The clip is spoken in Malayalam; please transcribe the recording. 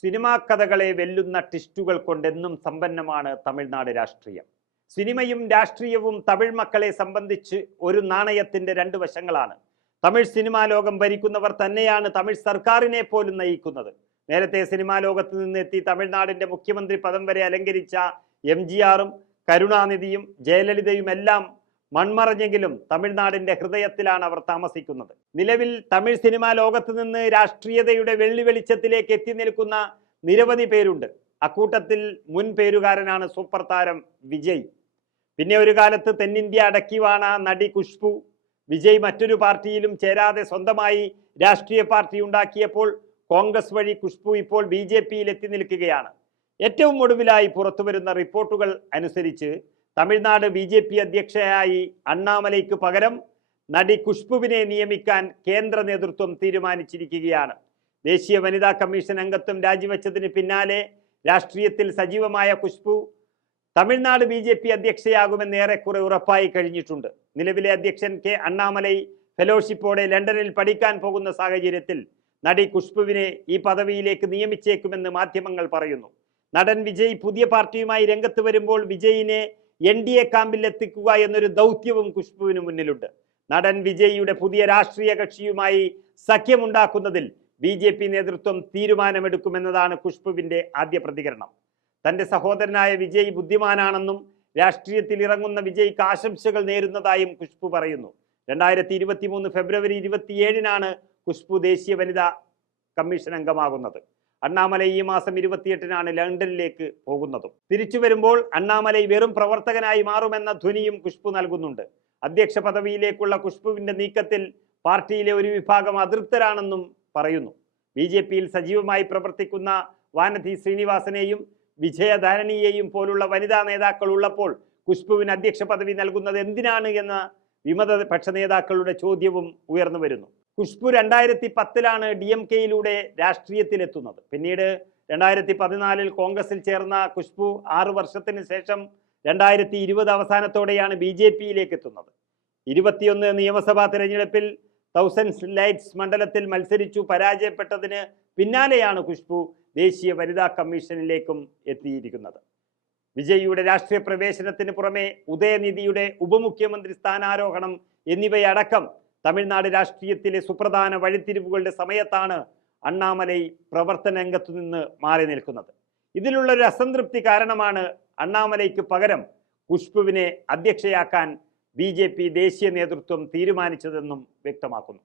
സിനിമാ കഥകളെ വെല്ലുന്ന ട്വിസ്റ്റുകൾ കൊണ്ടെന്നും സമ്പന്നമാണ് തമിഴ്നാട് രാഷ്ട്രീയം. സിനിമയും രാഷ്ട്രീയവും തമിഴ് മക്കളെ സംബന്ധിച്ച് ഒരു നാണയത്തിന്റെ രണ്ട് വശങ്ങളാണ്. തമിഴ് സിനിമാ ലോകം ഭരിക്കുന്നവർ തന്നെയാണ് തമിഴ് സർക്കാരിനെ പോലും നയിക്കുന്നത്. നേരത്തെ സിനിമാ ലോകത്ത് നിന്നെത്തി തമിഴ്നാടിന്റെ മുഖ്യമന്ത്രി പദം വരെ അലങ്കരിച്ച എം ജി ആറും കരുണാനിധിയും ജയലളിതയും എല്ലാം മൺമറഞ്ഞെങ്കിലും തമിഴ്നാടിന്റെ ഹൃദയത്തിലാണ് അവർ താമസിക്കുന്നത്. നിലവിൽ തമിഴ് സിനിമാ ലോകത്ത് നിന്ന് രാഷ്ട്രീയതയുടെ വെള്ളി വെളിച്ചത്തിലേക്ക് എത്തി നിൽക്കുന്ന നിരവധി പേരുണ്ട്. അക്കൂട്ടത്തിൽ മുൻ പേരുകാരനാണ് സൂപ്പർ താരം വിജയ്. പിന്നെ ഒരു കാലത്ത് തെന്നിന്ത്യ അടക്കിവാണ നടി കുഷ്പു വിജയ് മറ്റൊരു പാർട്ടിയിലും ചേരാതെ സ്വന്തമായി രാഷ്ട്രീയ പാർട്ടി ഉണ്ടാക്കിയപ്പോൾ കോൺഗ്രസ് വഴി കുഷ്പു ഇപ്പോൾ ബി ജെ പിയിൽ എത്തി നിൽക്കുകയാണ്. ഏറ്റവും ഒടുവിലായി പുറത്തുവരുന്ന റിപ്പോർട്ടുകൾ അനുസരിച്ച് തമിഴ്നാട് ബി ജെ പി അധ്യക്ഷയായി അണ്ണാമലയ്ക്ക് പകരം നടി ഖുഷ്പുവിനെ നിയമിക്കാൻ കേന്ദ്ര നേതൃത്വം തീരുമാനിച്ചിരിക്കുകയാണ്. ദേശീയ വനിതാ കമ്മീഷൻ അംഗത്വം രാജിവെച്ചതിന് പിന്നാലെ രാഷ്ട്രീയത്തിൽ സജീവമായ Khushbu Tamil Nadu B J P അധ്യക്ഷയാകുമെന്ന് ഏറെക്കുറെ ഉറപ്പായി കഴിഞ്ഞിട്ടുണ്ട്. നിലവിലെ അധ്യക്ഷൻ കെ അണ്ണാമലൈ ഫെലോഷിപ്പോടെ ലണ്ടനിൽ പഠിക്കാൻ പോകുന്ന സാഹചര്യത്തിൽ നടി ഖുഷ്പുവിനെ ഈ പദവിയിലേക്ക് നിയമിച്ചേക്കുമെന്ന് മാധ്യമങ്ങൾ പറയുന്നു. നടൻ വിജയ് പുതിയ പാർട്ടിയുമായി രംഗത്ത് വരുമ്പോൾ വിജയിനെ എൻ ഡി എ ക്യാമ്പിൽ എത്തിക്കുക എന്നൊരു ദൗത്യവും ഖുഷ്ബുവിന് മുന്നിലുണ്ട്. നടൻ വിജയിയുടെ പുതിയ രാഷ്ട്രീയ കക്ഷിയുമായി സഖ്യമുണ്ടാക്കുന്നതിൽ ബി ജെ പി നേതൃത്വം തീരുമാനമെടുക്കുമെന്നതാണ് ഖുഷ്ബുവിന്റെ ആദ്യ പ്രതികരണം. തന്റെ സഹോദരനായ വിജയ് ബുദ്ധിമാനാണെന്നും രാഷ്ട്രീയത്തിൽ ഇറങ്ങുന്ന വിജയ്ക്ക് ആശംസകൾ നേരുന്നതായും ഖുഷ്ബു പറയുന്നു. രണ്ടായിരത്തി ഇരുപത്തി മൂന്ന് ഫെബ്രുവരി ഇരുപത്തിയേഴിനാണ് ഖുഷ്ബു ദേശീയ വനിതാ കമ്മീഷൻ അംഗമാകുന്നത്. അണ്ണാമലൈ ഈ മാസം ഇരുപത്തിയെട്ടിനാണ് ലണ്ടനിലേക്ക് പോകുന്നതും. തിരിച്ചു വരുമ്പോൾ അണ്ണാമലൈ വെറും പ്രവർത്തകനായി മാറുമെന്ന ധ്വനിയും കുഷ്പു നൽകുന്നുണ്ട്. അധ്യക്ഷ പദവിയിലേക്കുള്ള കുഷ്പുവിന്റെ നീക്കത്തിൽ പാർട്ടിയിലെ ഒരു വിഭാഗം അതൃപ്തരാണെന്നും പറയുന്നു. ബി ജെ പിയിൽ സജീവമായി പ്രവർത്തിക്കുന്ന വാനധി ശ്രീനിവാസനെയും വിജയധാരണിയെയും പോലുള്ള വനിതാ നേതാക്കൾ ഉള്ളപ്പോൾ കുഷ്പുവിന് അധ്യക്ഷ പദവി നൽകുന്നത് എന്തിനാണ് എന്ന വിമത പക്ഷ നേതാക്കളുടെ ചോദ്യവും ഉയർന്നു വരുന്നു. കുഷ്പു രണ്ടായിരത്തി പത്തിലാണ് ഡി എം കെയിലൂടെ രാഷ്ട്രീയത്തിലെത്തുന്നത്. പിന്നീട് രണ്ടായിരത്തി പതിനാലിൽ കോൺഗ്രസിൽ ചേർന്ന കുഷ്പു ആറു വർഷത്തിന് ശേഷം രണ്ടായിരത്തി ഇരുപത് അവസാനത്തോടെയാണ് ബി ജെ പിയിലേക്ക് എത്തുന്നത് ഇരുപത്തിയൊന്ന് നിയമസഭാ തെരഞ്ഞെടുപ്പിൽ തൗസൻഡ് ലൈറ്റ്സ് മണ്ഡലത്തിൽ മത്സരിച്ചു പരാജയപ്പെട്ടതിന് പിന്നാലെയാണ് കുഷ്പു ദേശീയ വനിതാ കമ്മീഷനിലേക്കും എത്തിയിരിക്കുന്നത്. വിജയിയുടെ രാഷ്ട്രീയ പ്രവേശനത്തിന് പുറമെ ഉദയനിധിയുടെ ഉപമുഖ്യമന്ത്രി സ്ഥാനാരോഹണം എന്നിവയടക്കം തമിഴ്നാട് രാഷ്ട്രീയത്തിലെ സുപ്രധാന വഴിത്തിരിവുകളുടെ സമയത്താണ് അണ്ണാമലൈ പ്രവർത്തനരംഗത്തു നിന്ന് മാറി നിൽക്കുന്നത്. ഇതിലുള്ള ഒരു അസംതൃപ്തി കാരണമാണ് അണ്ണാമലൈക്ക് പകരം കുഷ്പുവിനെ അധ്യക്ഷയാക്കാൻ ബി ദേശീയ നേതൃത്വം തീരുമാനിച്ചതെന്നും വ്യക്തമാക്കുന്നു.